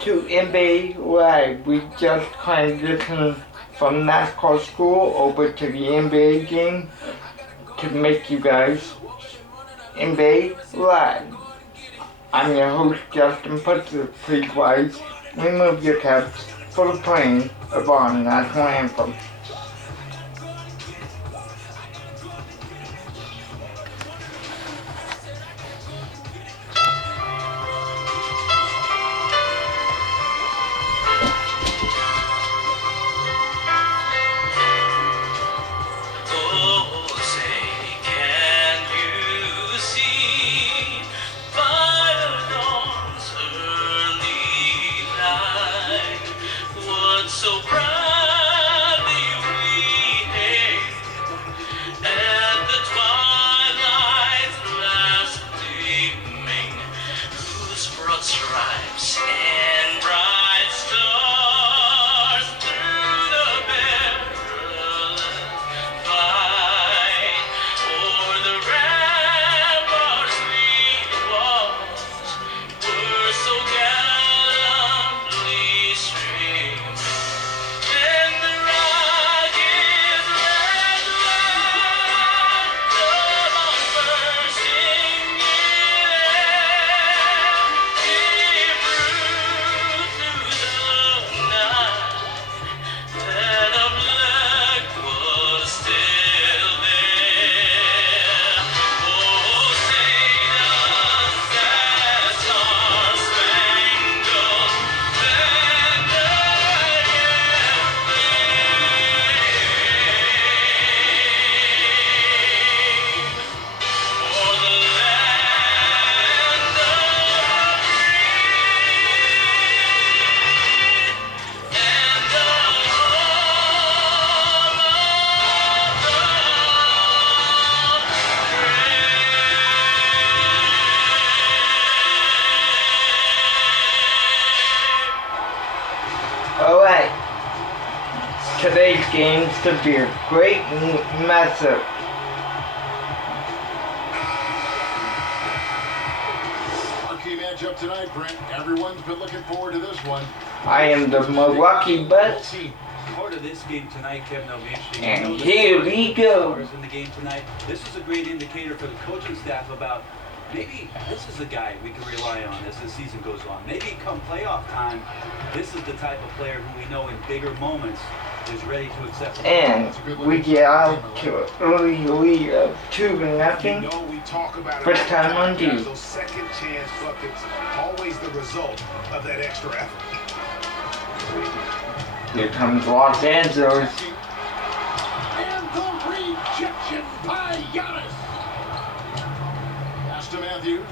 to NBA Live. We just transitioned from NASCAR school over to the NBA game to make you guys NBA Live. I'm your host, Justin Putzer. Please rise, remove your caps for the playing of our national anthem. So proudly we hailed at the twilight's last gleaming, whose broad stripes and bright stars through the perilous fight o'er the ramparts we walls were so gallantly streaming. Alright, today's game should be a great matchup. Marquee matchup tonight, Brent. Everyone's been looking forward to this one. I am the Milwaukee Bucks, Part of this game tonight, Kevin, will be interesting. and here we go. In the game tonight, this is a great indicator for the coaching staff about maybe this is a guy we can rely on as the season goes on. Maybe come playoff time, this is the type of player who we know in bigger moments is ready to accept. And we get out to an early lead of 2-0. You know, we talk about First time on D. those second chance buckets, always the result of that extra effort. Here comes Los Angeles. And the rejection by Giannis. Pass to Matthews.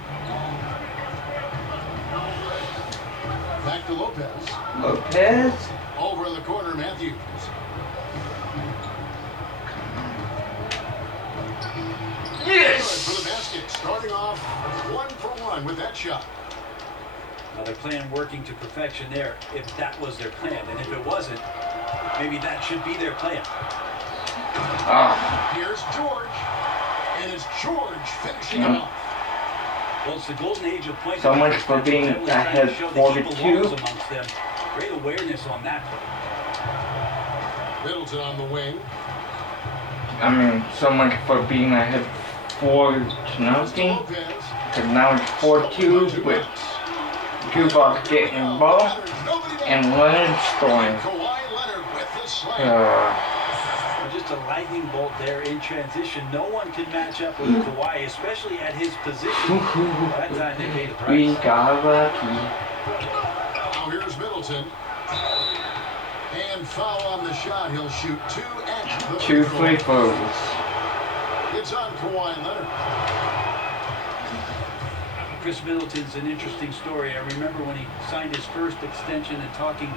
Back to Lopez. Lopez. Over in the corner, Matthews. Yes! Good for the basket. Starting off 1-for-1 with that shot. Now their plan working to perfection there, if that was their plan. And if it wasn't, maybe that should be their plan. Here's George. And it's George finishing it off. Well, it's the golden age of point. So much for being ahead 4-2. Amongst them. Great awareness on that play. Middleton on the wing. I mean, so much for being ahead 4-0. Lopez. Because now it's 4-2 with Zubac getting the ball and Leonard scoring. Kawhi Leonard with the slam. Just a lightning bolt there in transition. No one can match up with Kawhi, especially at his position. That time they paid the price. We got lucky. Now here's Middleton. And foul on the shot. He'll shoot 2 at the 2 free free throw. throws. It's on Kawhi Leonard. Chris Middleton's an interesting story. I remember when he signed his first extension and talking to,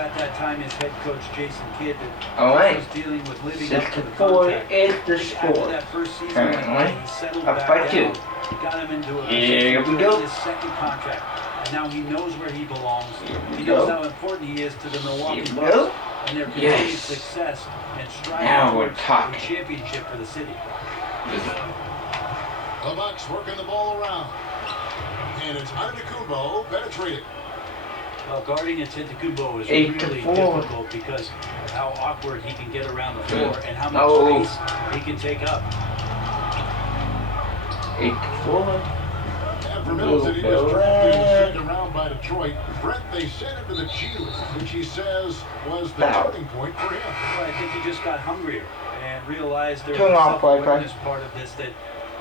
at that time, his head coach, Jason Kidd, that Alright, was dealing with living up to the 6-4 contract. is the After score. that first season, Currently, he settled up back by down, 2. got him into a Here position we go. to his second contract. And now he knows where he belongs. Here we He knows go. how important he is to the Milwaukee Here we Bucks go. and their continued Yes. success and Now striving we're towards talking. a championship for the city. The Bucks working the ball around. And it's Antetokounmpo penetrating. Well, guarding Antetokounmpo is 8-4. really difficult because of how awkward he can get around the floor and how much Oh. space he can take up. 8-4. And for Middleton, he was drafted in the second round by Detroit. Brent, they sent him to the G League, which he says was the Foul. turning point for him. Well, I think he just got hungrier and realized there Turn was a off Wi-Fi. self-awareness part of this that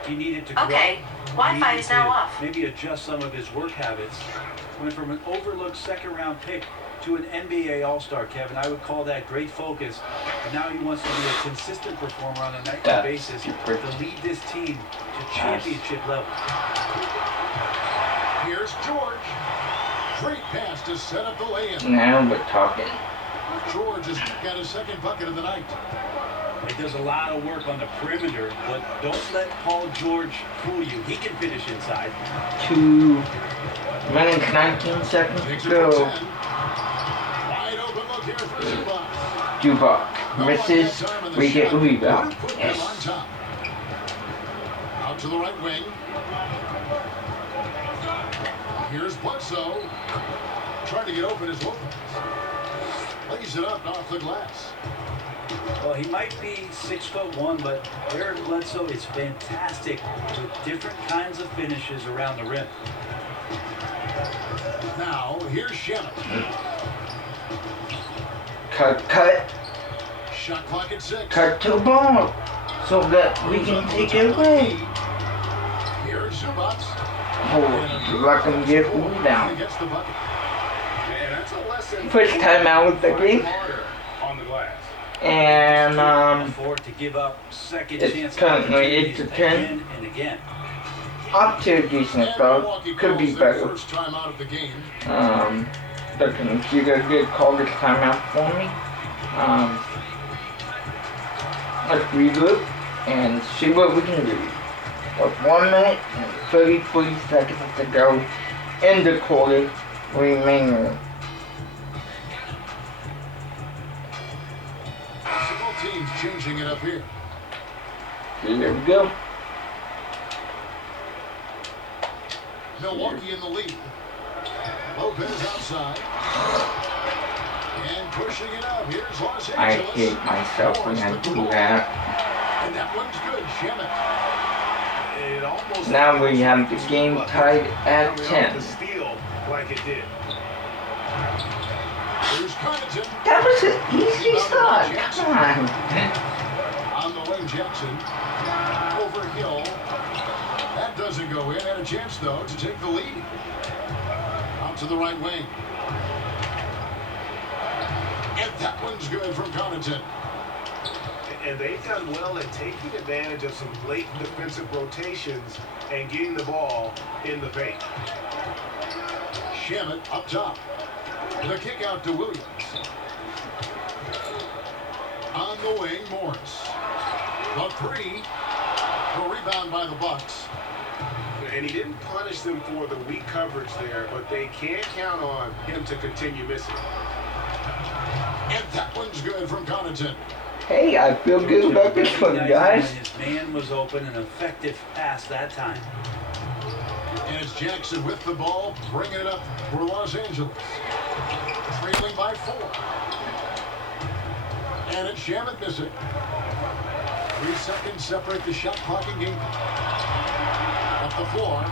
he needed to grow. Okay, Wi-Fi He is needed now to off. Maybe adjust some of his work habits. Went from an overlooked second-round pick to an NBA All-Star, Kevin. I would call that great focus. And now he wants to be a consistent performer on a nightly That's basis to super. lead this team to championship level. Here's George. Great pass to set up the lay-in. Now we're talking. George has got his second bucket of the night. He does a lot of work on the perimeter, but don't let Paul George fool you. He can finish inside. 2 minutes 19 seconds Takes to it for go. 10. Wide open look here for Zubac. Zubac No misses. one had time in the We get shot. rebound. Put them Yes. on top. Out to the right wing. Here's Bledsoe. Trying to get open as Lopez. Lays it up off the glass. Well, he might be 6'1", but Eric Bledsoe is fantastic with different kinds of finishes around the rim. Now, here's Shemet. Cut. Shot clock at 6. Cut to the ball. So that we Moves can up take on it top of the away. key. Here's Zubac. Oh, let them get rebound. He gets the bucket. And that's a lesson. First time out of the game. Harder on the glass. And Afford to give up second it's chance currently opportunities 8-10. again and again. up to a decent And start. Milwaukee Could be calls their better. first time out of the game. The computer did call this timeout for me. Let's reboot and see what we can do. With 1 minute and 33 seconds to go in the quarter remaining. So both teams changing it up here. Here we go. Milwaukee in the lead. Lopez outside. And pushing it up. Here's Los I Angeles. hate myself when I Morris with the do ball. that. And that one's good. Shemet. It almost Now we have the game tied at coming off 10. the steal like it did. Here's Connaughton. That was an easy start. Come on. On the wing, Jackson. Over Hill. That doesn't go in. Had a chance, though, to take the lead. Out to the right wing. And that one's good from Connaughton. And they've done well at taking advantage of some late defensive rotations and getting the ball in the paint. Shemet up top. The kick out to Williams. On the wing, Morris. The three. The rebound by the Bucks. And he didn't punish them for the weak coverage there, but they can't count on him to continue missing. And that one's good from Connaughton. Hey, I feel good about this one, guys. His man was open, an effective pass that time. And it's Jackson with the ball, bringing it up for Los Angeles. Trailing by 4. And it's Shemet missing. 3 seconds separate the shot clock and game. Up the floor.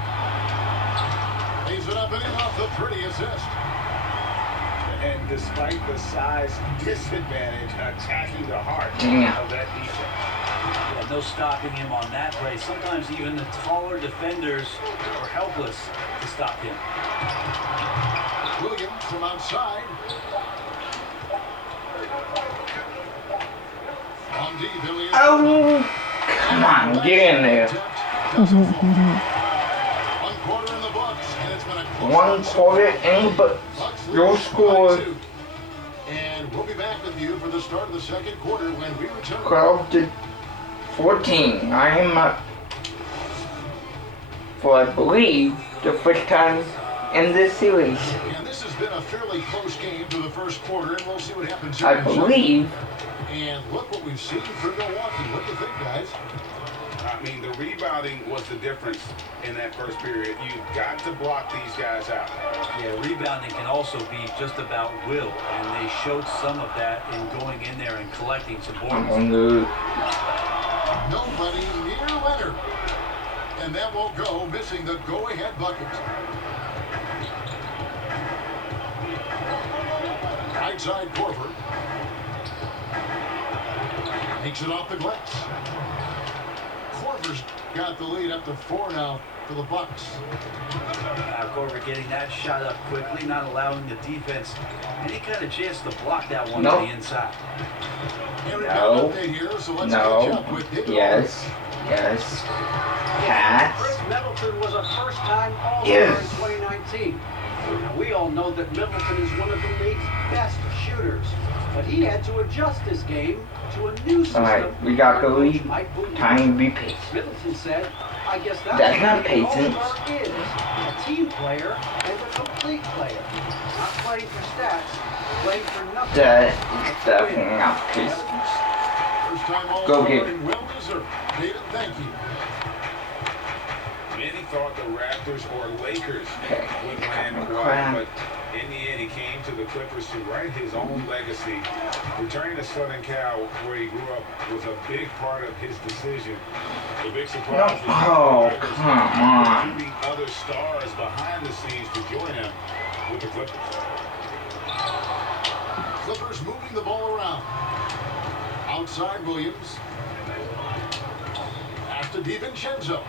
Lays it up and in off the pretty assist. And despite the size disadvantage, attacking the heart Yeah. of that defense. Yeah, no stopping him on that play. Sometimes even the taller defenders are helpless to stop him. Williams from outside. On D, Billy. Oh, come on, get in there. 1 quarter in the books, and it's been a close 1 quarter in, but Bucks no lead score. by 2. And we'll be back with you for the start of the second quarter when we return. 12 to 14. I am up for, I believe, the first time in this series. And this has been a fairly close game through the first quarter, and we'll see what happens here I in the second. believe And look what we've seen from Milwaukee. What do you think, guys? I mean, the rebounding was the difference in that first period. You've got to block these guys out. Yeah, rebounding can also be just about will, and they showed some of that in going in there and collecting some I'm boards. on the Nobody near Leonard. And that won't go, missing the go-ahead bucket. Right side Korver. Takes it off the glass. Korver's got the lead up to 4 now for the Bucks. Korver getting that shot up quickly, not allowing the defense any kind of chance to block that one Nope. on the inside. And we've got an update here, so let's catch up no. with David Yes. Yes. Pass. Chris Middleton was a first-time All-Star Yes. in 2019. Now, we all know that Middleton is one of the league's best shooters, but he had to adjust his game to a new system. Alright, we got the lead. Mike Budenholzer. Time to be patient. Middleton said, "I guess that's That's what not being an patience. All-Star is, a team player and a complete player. Not playing for stats, playing for nothing." That is definitely not patience. First time all Go get it. and well deserved. David, thank you. Many thought the Raptors or Lakers Okay. would land Crap. Kawhi, but in the end, he came to the Clippers to write his own legacy. Returning to Southern Cal, where he grew up, was a big part of his decision. The big surprise No. was Oh, the Clippers come on. recruiting other stars behind the scenes to join him with the Clippers. Clippers moving the ball around. Outside Williams. Pass to DiVincenzo.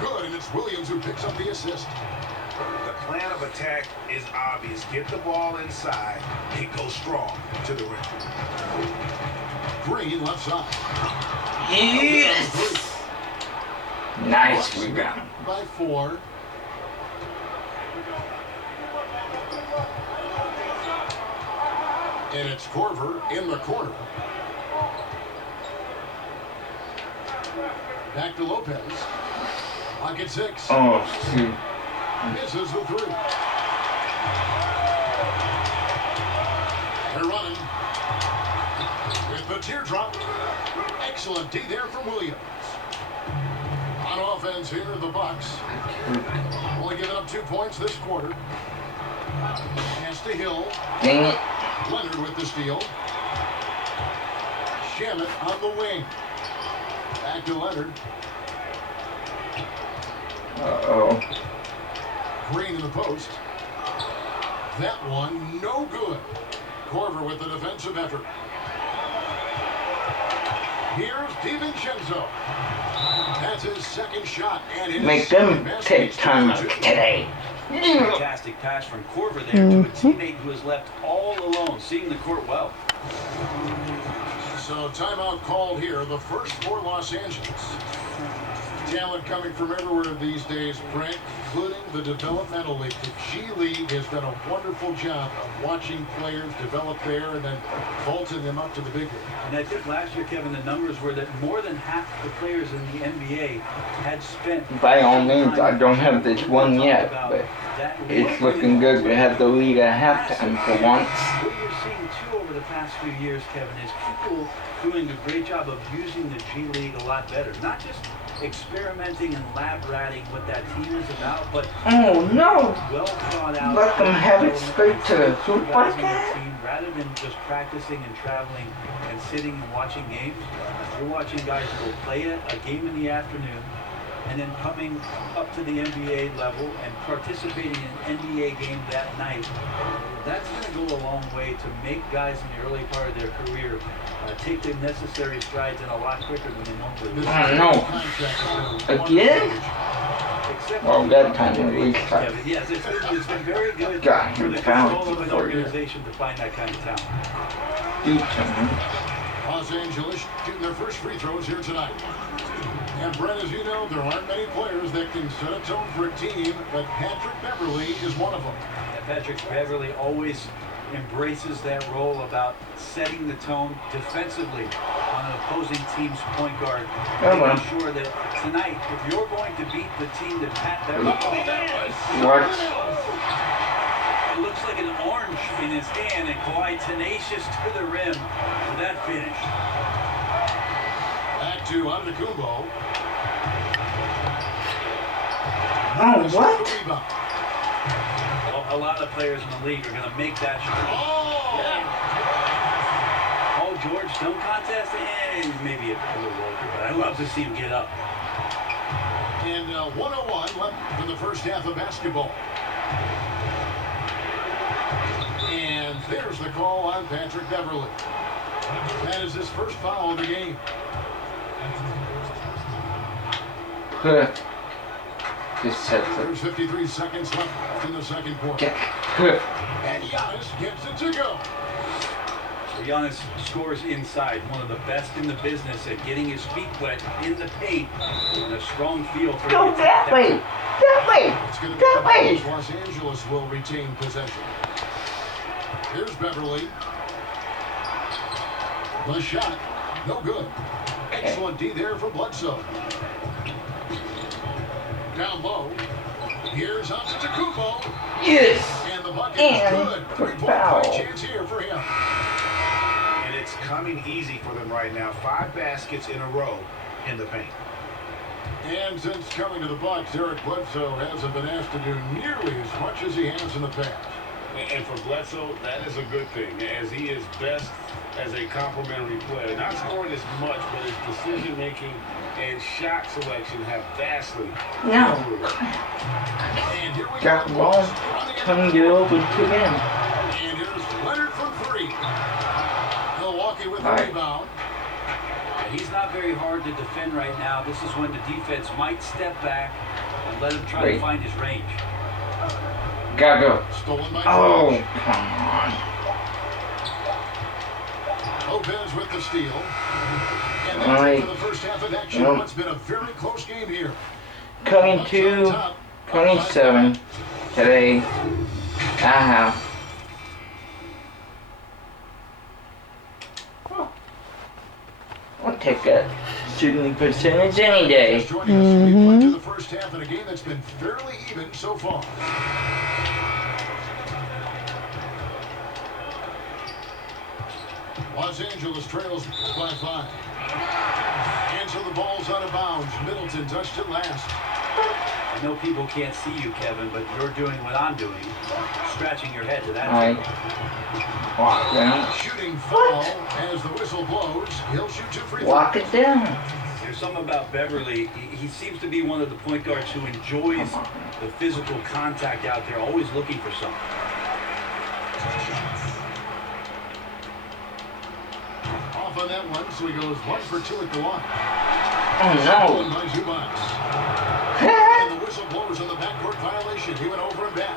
Good, and it's Williams who picks up the assist. The plan of attack is obvious. Get the ball inside and go strong to the rim. Green left side. Yes. Nice Bucks rebound. by 4. And it's Korver in the corner. Back to Lopez. Pocket 6. Oh, shoot. Misses the 3. They're running. With the teardrop. Excellent D there from Williams. On offense here, the Bucks. Only giving up 2 points this quarter. Pass to Hill. Dang it. Leonard with the steal. Shamet on the wing. Back to Leonard. Uh-oh. Green in the post. That one, no good. Korver with the defensive effort. Here's DiVincenzo. That's his second shot. And his Make them second best. take time out today. Fantastic pass from Korver there to a teammate who was left all alone, seeing the court well. So timeout called here. The first for Los Angeles. Talent coming from everywhere these days, Brent, including the developmental league. The G League has done a wonderful job of watching players develop there and then vaulting them up to the big league. And I think last year, Kevin, the numbers were that more than half the players in the NBA had spent... By all means, I don't have this one yet, but it's looking good to have the lead at halftime for once. What you're seeing, too, over the past few years, Kevin, is people doing a great job of using the G League a lot better. Not just experimenting and lab ratting what that team is about, but Oh no! well thought out. Let them have it straight to the hoop guys like on the that? team, rather than just practicing and traveling and sitting and watching games. You're watching guys go play a game in the afternoon and then coming up to the NBA level and participating in an NBA game that night. That's going to go a long way to make guys in the early part of their career take the necessary strides in a lot quicker than they normally would. I don't know. Again? Except Well, that time at least. Kevin, yes, it's been very good God, for the talent control of an for you. organization to find that kind of talent. You can. Los Angeles shooting their first free throws here tonight. And Brent, as you know, there aren't many players that can set a tone for a team, but Patrick Beverly is one of them. Patrick Beverly always embraces that role about setting the tone defensively on an opposing team's point guard, making sure that tonight, if you're going to beat the team that Pat Beverly, What? it looks like an orange in his hand, and Kawhi tenacious to the rim for that finish. Back To Antetokounmpo. Oh, what? The rebound. Well, a lot of players in the league are going to make that shot. Oh! Paul George dunk contest, maybe a little older, but I love to see him get up. And 101 left in the first half of basketball. And there's the call on Patrick Beverley. That is his first foul of the game. Just set There's 53 seconds left in the second quarter. the. And Giannis gets it to go. So Giannis scores inside, one of the best in the business at getting his feet wet in the paint, and a strong feel for Go the that way! That way! It's going to be That way! Los Angeles will retain possession. Here's Beverly. The shot, no good. Excellent D there for Bledsoe. Down low. Here's Antetokounmpo. Yes! And the bucket And is good. for 3-point foul. play chance here for him. And it's coming easy for them right now. 5 baskets in a row in the paint. And since coming to the Bucks, Eric Bledsoe hasn't been asked to do nearly as much as he has in the past. And for Bledsoe, that is a good thing, as he is best as a complementary player. Not scoring as much, but his decision-making and shot selection have vastly No. improved. And here we Got go. the ball. Couldn't get open to him. And here's Leonard from 3. Milwaukee with the All right. rebound. He's not very hard to defend right now. This is when the defense might step back and let him try to Wait. find his range. Gotta go. Stolen by Oh, George. come on. Lopez with the steal. And All that's right. it for the first half of action. Well. What's been a very close game here. Cutting Bucks to on top. 27 today. I'll take that shooting percentage any day. Just joining us, we've went to the first half in a game that's been fairly even so far. Los Angeles trails by 5. And so the ball's out of bounds. Middleton touched it last. I know people can't see you, Kevin, but you're doing what I'm doing. Scratching your head to that. Alright. Walk down. Shooting foul as the whistle blows. He'll shoot 2 free throws. Walk it down. There's something about Beverly. He seems to be one of the point guards who enjoys the physical contact out there, always looking for something. Off on that one, so he goes 1 for 2 at the line. Oh By Zubac. no. And the whistle blows on the backcourt violation. He went over and back.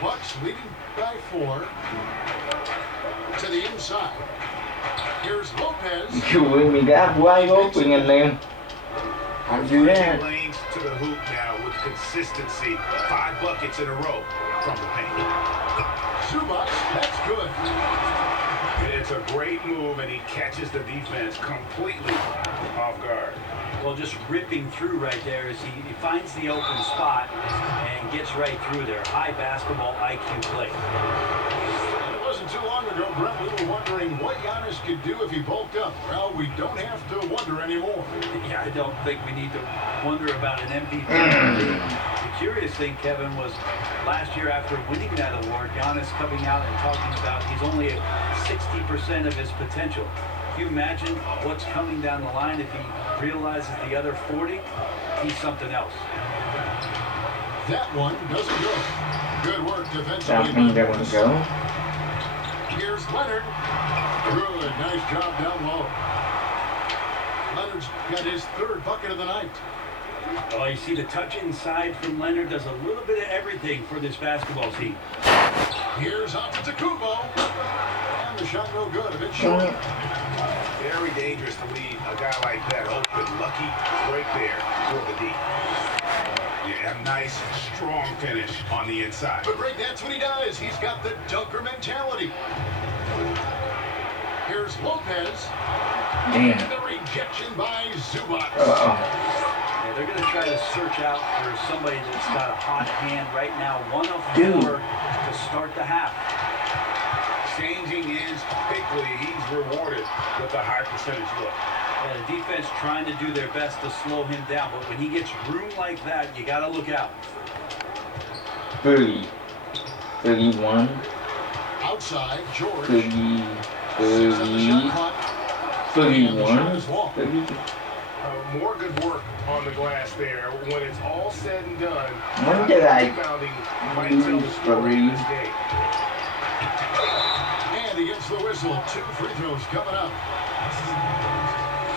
Bucks leading by 4. To the inside. Here's Lopez. You with me that wide open in there. I'll do Finding that. lanes to the hoop now with consistency. 5 buckets in a row from the paint. Zubac, that's good. It's a great move, and he catches the defense completely off guard. Well, just ripping through right there as he finds the open spot and gets right through there. High basketball IQ play. It wasn't too long ago, Brett, we were wondering what Giannis could do if he bulked up. Well, we don't have to wonder anymore. Yeah, I don't think we need to wonder about an MVP. The curious thing, Kevin, was last year after winning that award, Giannis coming out and talking about he's only at 60% of his potential. Can you imagine what's coming down the line if he realizes the other 40? He's something else. That one doesn't go. Good work defensively. That means they're gonna go. Here's Leonard. Good, nice job down low. Leonard's got his 3rd bucket of the night. Oh, you see the touch inside from Leonard does a little bit of everything for this basketball team. Here's Antetokounmpo. And the shot no good, a bit short. Very dangerous to leave a guy like that open. Lucky break there for the D. Yeah, a nice, strong finish on the inside. But Greg, that's what he does. He's got the dunker mentality. Here's Lopez. Damn. And the rejection by Zubac. Uh-oh. Yeah, they're going to try to search out for somebody that's got a hot hand right now. 1 of 4 to start the half. Changing ends quickly. He's rewarded with a high percentage look. Yeah, the defense trying to do their best to slow him down, but when he gets room like that, you got to look out. 30, 31, Outside, George. 30, 6 on the shot 30, clock. 31, 30. More good work on the glass there. When it's all said and done, When did I rebounding might tell the story in this game. And against the whistle, 2 free throws coming up.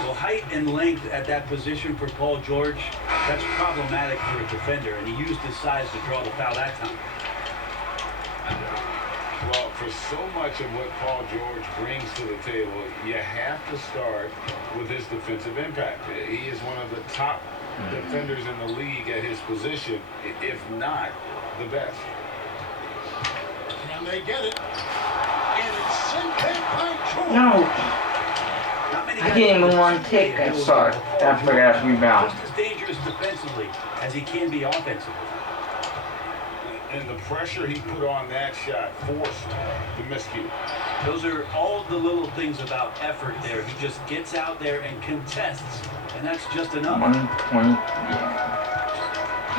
Well, height and length at that position for Paul George, that's problematic for a defender, and he used his size to draw the foul that time. Well, for so much of what Paul George brings to the table, you have to start with his defensive impact. He is one of the top defenders in the league at his position, if not the best. Can they get it? And it's sent back by George. No, Not many I guys didn't even have want to take that shot after I rebound. just as dangerous defensively as he can be offensively. And the pressure he put on that shot forced the miscue. Those are all the little things about effort there. He just gets out there and contests, and that's just enough. 1 point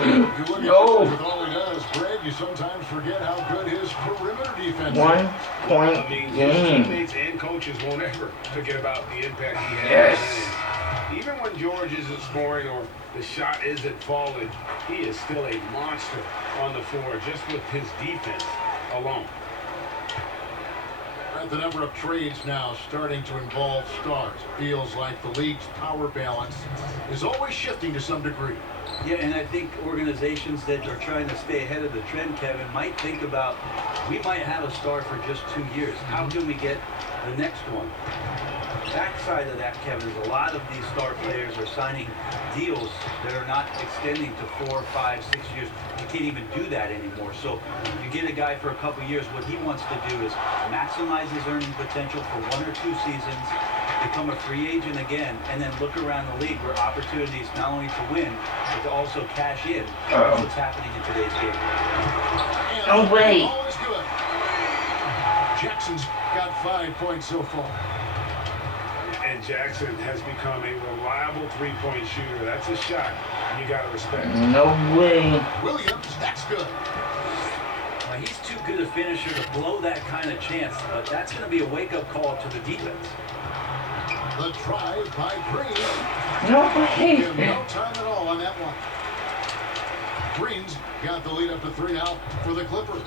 game. You look at No. George with all he does, Greg, you sometimes forget how good his perimeter defense 1 is. point I mean, his game. teammates and coaches won't ever forget about the impact he has. Yes. Even when George isn't scoring or the shot isn't falling, he is still a monster on the floor just with his defense alone. The number of trades now starting to involve stars. Feels like the league's power balance is always shifting to some degree. Yeah, and I think organizations that are trying to stay ahead of the trend, Kevin, might think about, we might have a star for just 2 years. How can we get the next one? Backside of that, Kevin, is a lot of these star players are signing deals that are not extending to 4, 5, 6 years. You can't even do that anymore. So you get a guy for a couple years. What he wants to do is maximize his earning potential for 1 or 2 seasons, become a free agent again, and then look around the league where opportunities not only to win, but to also cash in. That's what's happening in today's game. No way. All is good. Jackson's got 5 points so far. And Jackson has become a reliable three-point shooter. That's a shot you got to respect. No way. Williams, that's good. Well, he's too good a finisher to blow that kind of chance, but that's going to be a wake-up call to the defense. The try by Green. No way. Give him no time at all on that one. Green's got the lead up to 3 now for the Clippers.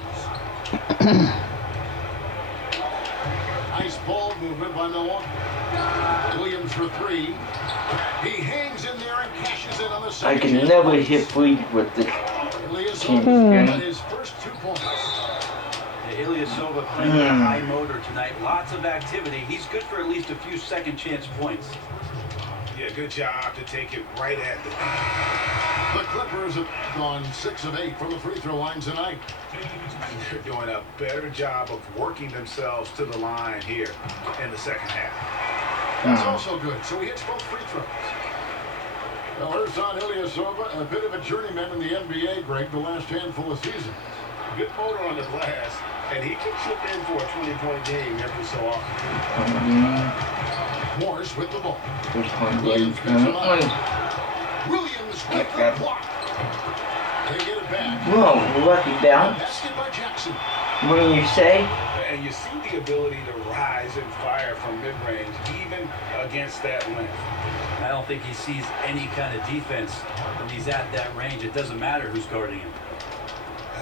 Nice ball movement by Milwaukee. Williams for 3. He hangs in there and cashes in on the I second. can chance. never hit free with this team. Got his first 2 points. Ilyasova playing with a high motor tonight. Lots of activity. He's good for at least a few second chance points. Yeah, good job to take it right at the The Clippers have gone 6 of 8 from the free throw line tonight. They're doing a better job of working themselves to the line here in the second half. That's also good. So he hits both free throws. Well, Ersan Ilyasova, a bit of a journeyman in the NBA, Greg, the last handful of seasons. Good motor on the glass, and he can chip in for a 20-point game every so often. Morris with the ball. 2 point Williams game. picks him up. Williams with the block. They get it back. Whoa, lucky bounce. Basket by Jackson. What do you say? And you see the ability to rise and fire from mid-range, even against that length. I don't think he sees any kind of defense when he's at that range. It doesn't matter who's guarding him.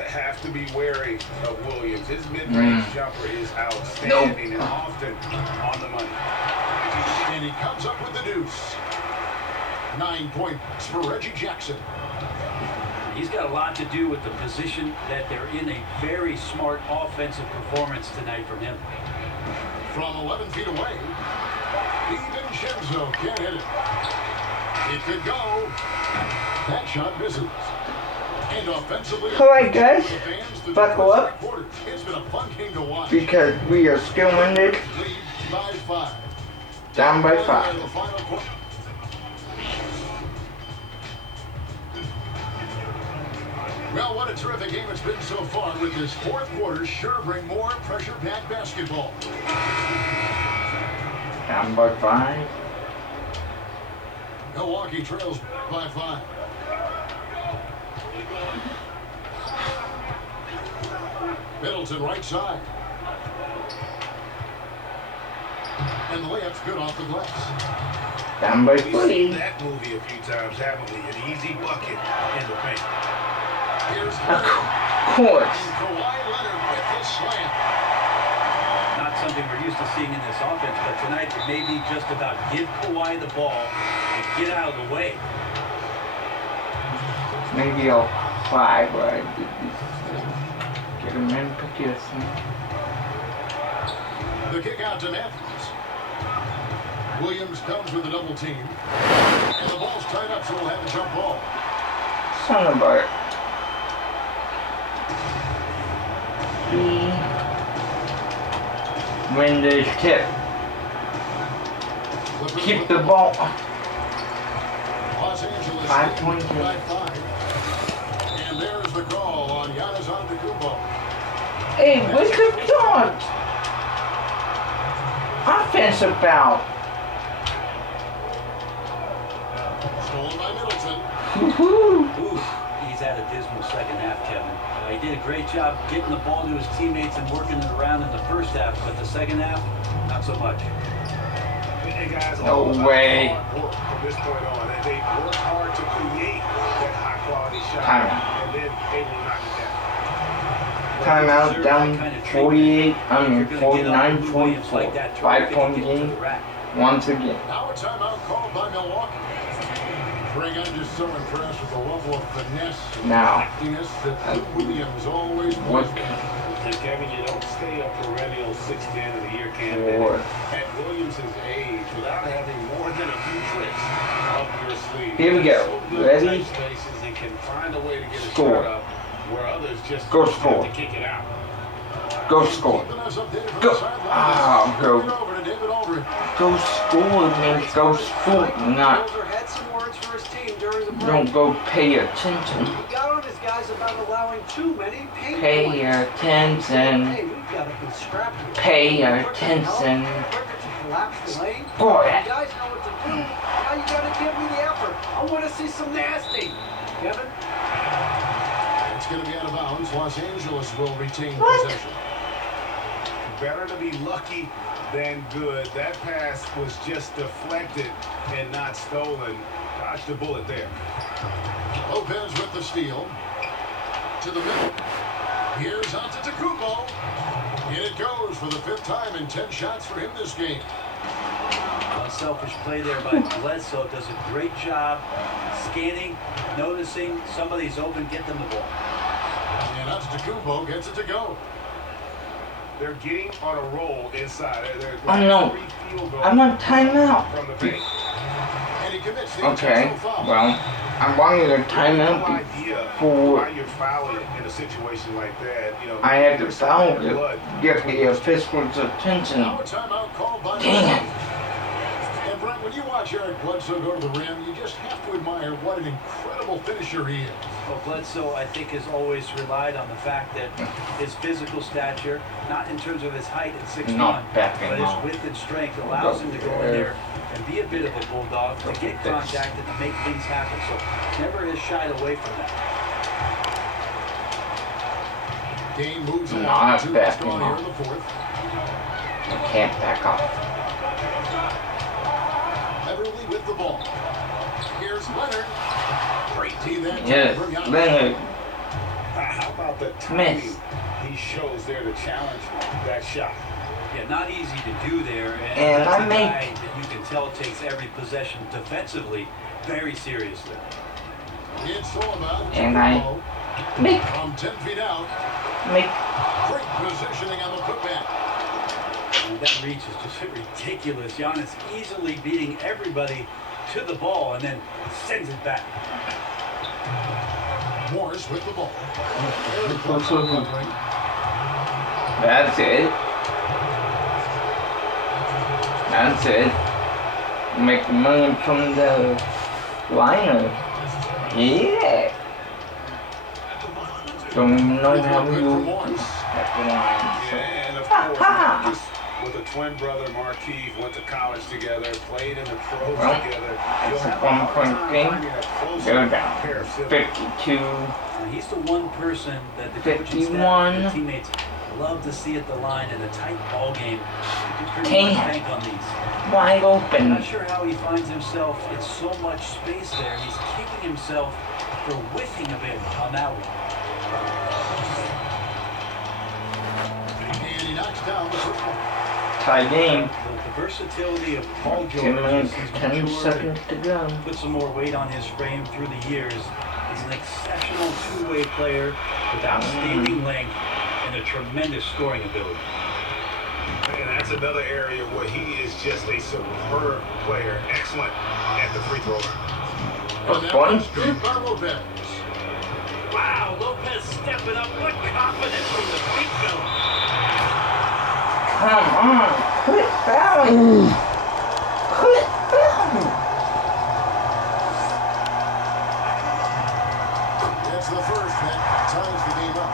Have to be wary of Williams. His mid-range jumper is outstanding and often on the money. And he comes up with the deuce. 9 points for Reggie Jackson. He's got a lot to do with the position that they're in. A very smart offensive performance tonight from him. From 11 feet away, DiVincenzo can't hit it. It could go. That shot misses. And offensively, All right, guys, buckle up. It's been a fun game to watch. Because we are still winded. Lead by 5. Down by The 5. final quarter. a terrific game it's been so far, with this fourth quarter sure bring more pressure-packed basketball. Down by 5. Milwaukee trails by 5. Middleton right side. And the layup's good off the glass. Down by We've seen 3. that movie a few times, haven't we? An easy bucket in the paint. Here's Of Leonard. course. And Kawhi Leonard with the slam. Not something we're used to seeing in this offense, but tonight it may be just about give Kawhi the ball and get out of the way. Maybe I'll 5 where I did this. Get him in, pick this thing. The kick out to Matthews. Williams comes with a double team. And the ball's tied up, so we'll have a jump ball. Son of a... Win this tip. Keep the ball. Los Angeles 5-20. by 5. And there's the call on Giannis Antetokounmpo. Hey, wake up, John! Offensive foul. Stolen by Middleton. Woohoo! Oof, he's had a dismal second half, Kevin. He did a great job getting the ball to his teammates and working it around in the first half, but the second half, not so much. Hey guys, No all about way. hard work from this point on. They worked hard to create that high quality shot, Timeout. and then able to knock it down. Timeout down 48, 49, 44. 5-point game once again. Now a timeout called by Milwaukee. Greg, I'm just so impressed with the level of finesse and Now, craftiness that Lou Williams always what was. And Kevin, you don't stay a perennial 6th man of the year candidate for at Williams' age without having more than a few tricks up your sleeve. Here we go. So good Ready? in tight spaces and can find a way to get a Score. shot up where others just Go have score. to kick it out. Go score. Keeping us updated from Go. the sidelines. Ah, go. Turn it over to David Aldridge. Go score, man. Go score. Not, Builder had some words for his team during the break. don't go pay attention. He got on his guys about allowing too many paint Pay points. attention. Hey, we've got to be scrappy. Pay Quicker to help, attention. quicker to collapse the lane. Boy. You guys know what to do. Now you got to give me the effort. I want to see some nasty. Kevin? It's going to be out of bounds. Los Angeles will retain What? possession. Better to be lucky than good. That pass was just deflected and not stolen. Dodged the bullet there. Lopez with the steal. To the middle. Here's Antetokounmpo. In it goes for the 5th time in 10 shots for him this game. Unselfish play there by Bledsoe. Does a great job scanning, noticing somebody's open, get them the ball. And Antetokounmpo gets it to go. They're getting on a roll inside. They're Oh, no. 3 field goals I'm on timeout. from the paint. And he commits the Okay, intentional foul. well, I wanted a No timeout idea before why you're fouling in a situation like that. You know, I had to there's foul some bad blood. to get the official's attention. Now a timeout called by Dang it. And Brent, when you watch Eric Bledsoe go to the rim, you just have to admire what an incredible finisher he is. Well, Bledsoe, I think, has always relied on the fact that his physical stature, not in terms of his height at 6'1", Not backing but his off. width and strength allows him to go in there and be a bit of a bulldog, to get contact and to make things happen. So never has shied away from that. Game moves along. Not 2 minutes backing gone here off. in the 4th. I can't back off. Everly with the ball. Here's Leonard. Great team that Yes, time from Giannis. Leonard. How about the timing Miss. he shows there to challenge that shot? Yeah, not easy to do there, And that's I a make- guy that you can tell takes every possession defensively very seriously. It's Solomon. And I make, From 10 feet out. make, Great positioning on the putback. And that reach is just ridiculous. Giannis easily beating everybody to the ball and then sends it back. Morris with the ball. that's it. That's it. Make money from the liner. Yeah. Don't even know Free how throw good you for Morris. at the line. So. And of course, Marcus, with a twin brother, Marquise, went to college together, played in the pros Well, together. it's You'll a have a hard 1-point time game. finding a closer They're down pair of siblings. 52. He's the one person that the coaching staff 51. and the teammates love to see at the line in a tight ball game. You can pretty Dang much it. bank on these. Wide I'm open. not sure how he finds himself. It's so much space there. He's kicking himself for whiffing a bit on that one. And he knocks down the first one. Tie game. The versatility of Paul 2 George minutes, is 10 matured seconds to go. and put some more weight on his frame through the years. He's an exceptional two-way player with outstanding length and a tremendous scoring ability. And that's another area where he is just a superb player. Excellent at the free throw line. And that one's good by Lopez. Wow, Lopez stepping up. What confidence from the big fella. Come on. Quit fouling. Quit fouling. That's the first that ties the game up.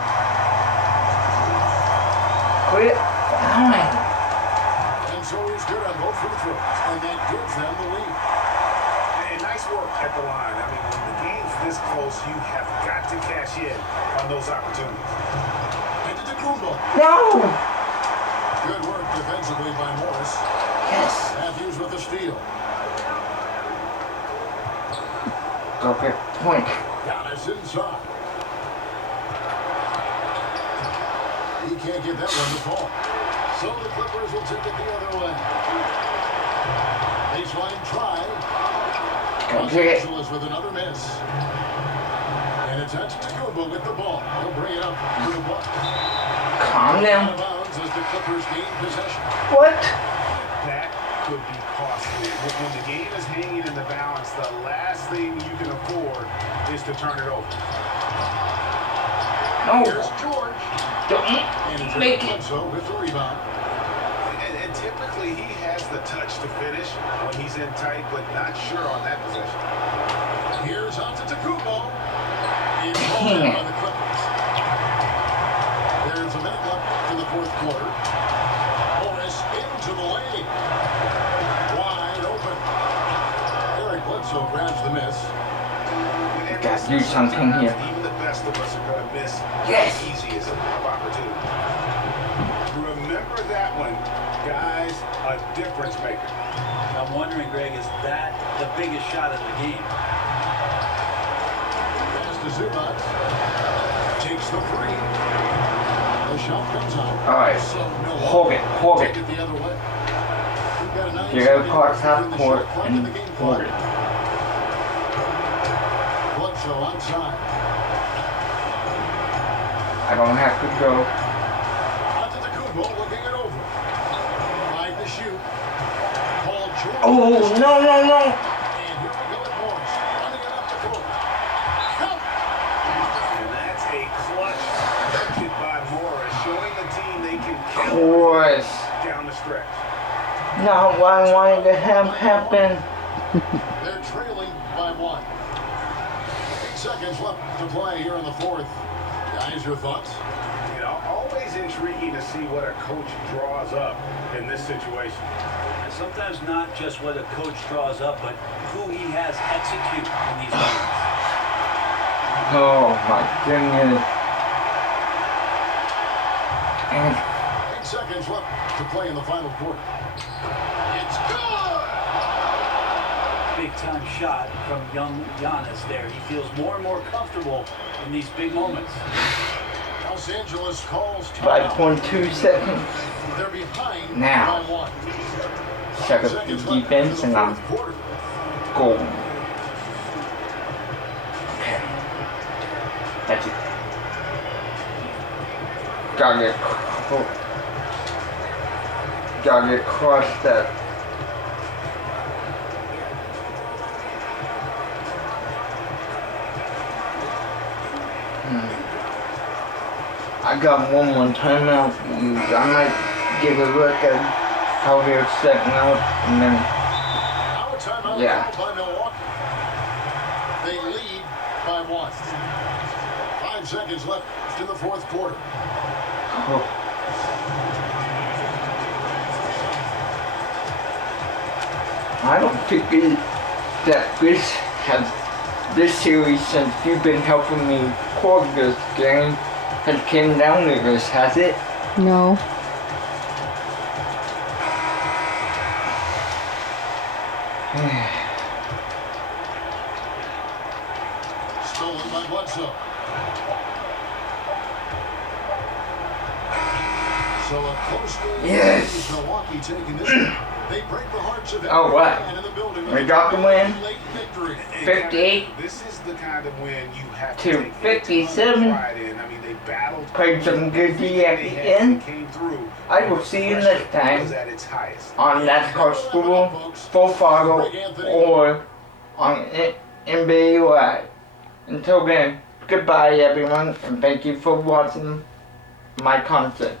Quit fouling. And so he's good on both free throws. And that gives them the lead. And nice work at the line. I mean, when the game's this close, you have got to cash in on those opportunities. Into the Kumbo. No. Good work defensively by Morris. Yes. Matthews with the steal. Go get point. Giannis inside. He can't get that one to fall. So the Clippers will take it the other way. Baseline try. Go Los get it. Angeles with another miss. And it's Antetokounmpo with the ball. He'll bring it up to the block. Calm Out down. of bounds as the Clippers gain possession. What? That could be costly. When the game is hanging in the balance, the last thing you can afford is to turn it over. No. Here's George. Don't And it's make it. Bledsoe with the rebound. And typically he has the touch to finish when he's in tight, but not sure on that possession. Here's Antetokounmpo. He's called out by the Clippers. There's a minute left in the fourth quarter. Morris into the lane. Wide open. Eric Bledsoe grabs the miss. Gotta do something here. Even the best of us are going to miss Yes. the easiest of opportunities. Remember that one, guys, a difference maker. I'm wondering, Greg, is that the biggest shot of the game? Pass to Zubac. Takes the three. The shot comes out. All right. So Milwaukee Hold it. Hold take it. it the other way. We've got a 9 You gotta clock half court and hold it. Bledsoe onside. I don't have to go. Antetokounmpo looking it over. 5 to shoot. Paul George. Oh, no, no, no. And here we go with Morris. Running it up the court. Count. And that's a clutch bucket by Morris, showing the team they can Of kill course. down the stretch. Not what I wanted to have happen. They're trailing by 1. 8 seconds left to play here in the fourth. Guys, your thoughts? You know, always intriguing to see what a coach draws up in this situation. And sometimes not just what a coach draws up, but who he has execute in these moments. Oh my goodness. And 8 seconds left to play in the final quarter. It's good! Big time shot from young Giannis there. He feels more and more comfortable in these big moments. Los Angeles calls timeout. 5.2 seconds. They're behind Now. by 1. Check out the Seconds left defense in and the I'm fourth quarter. golden. Okay. That's it. Gotta get crushed that. I got one more timeout to use. I might give a look at how they're setting up and then Now a timeout Yeah. called by Milwaukee. They lead by 1. 5 seconds left in the fourth quarter. Oh. I don't think that this series, since you've been helping me record this game, has came down to this, has it? No. Stolen by Bledsoe. So a close game. Yes. Milwaukee taking this one. They break the hearts of Oh, what? every fan in the building. We got the win. Late victory. 58 This is the kind of win you have to to take 57. pride in. I mean, they battled. Played some good D at the end. Came through. I will see you next time Was at its highest. on NASCAR School, Full Throttle, or on NBA Live. Until then, goodbye everyone, and thank you for watching my content.